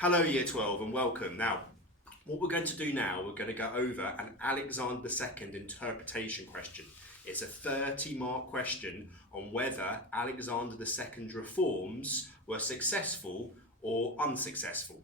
Hello Year 12 and welcome. Now, what we're going to do now, we're going to go over an Alexander II interpretation question. It's a 30-mark question on whether Alexander II's reforms were successful or unsuccessful.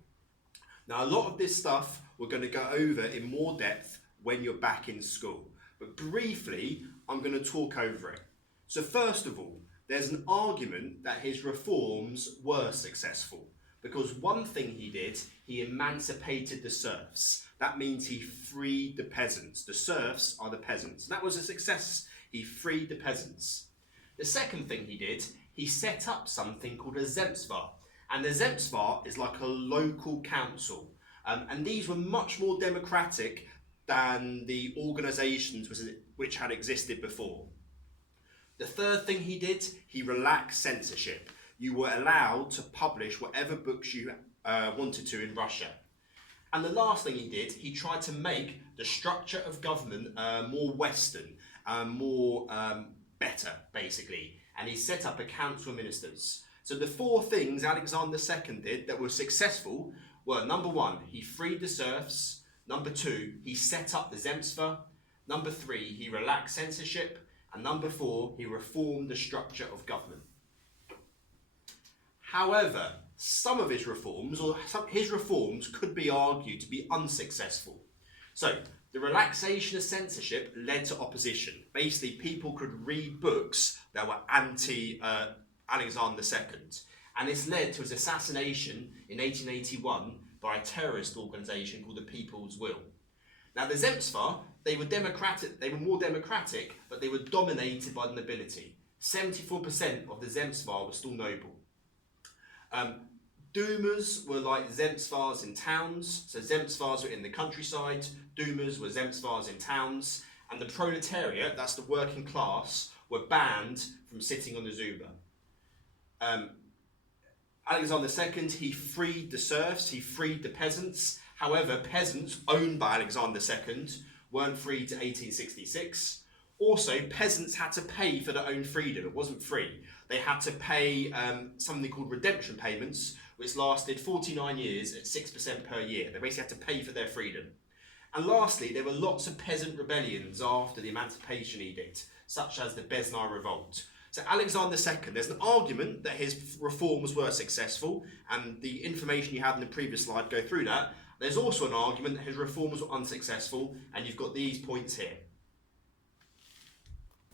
Now, a lot of this stuff we're going to go over in more depth when you're back in school. But briefly, I'm going to talk over it. So first of all, there's an argument that his reforms were successful. Because one thing he did, he emancipated the serfs. That means he freed the peasants. The serfs are the peasants. That was a success. He freed the peasants. The second thing he did, he set up something called a Zemstva. And the Zemstva is like a local council. And these were much more democratic than the organisations which had existed before. The third thing he did, he relaxed censorship. You were allowed to publish whatever books you wanted to in Russia. And the last thing he did, he tried to make the structure of government more Western, more better, basically. And he set up a council of ministers. So the four things Alexander II did that were successful were, number one, he freed the serfs. Number two, he set up the Zemstva. Number three, he relaxed censorship. And number four, he reformed the structure of government. However, some of his reforms, could be argued to be unsuccessful. So, the relaxation of censorship led to opposition. Basically, people could read books that were anti-Alexander II. And this led to his assassination in 1881 by a terrorist organisation called the People's Will. Now, the Zemstva, they were more democratic, but they were dominated by the nobility. 74% of the Zemstva were still noble. Dumas were like Zemstvas in towns, so Zemstvas were in the countryside, Dumas were Zemstvas in towns, and the proletariat, that's the working class, were banned from sitting on the Zuma. Alexander II, he freed the serfs, he freed the peasants. However, peasants owned by Alexander II weren't free to 1866. Also, peasants had to pay for their own freedom. It wasn't free. They had to pay something called redemption payments, which lasted 49 years at 6% per year. They basically had to pay for their freedom. And lastly, there were lots of peasant rebellions after the Emancipation Edict, such as the Besnard Revolt. So Alexander II, there's an argument that his reforms were successful, and the information you had in the previous slide go through that. There's also an argument that his reforms were unsuccessful, and you've got these points here.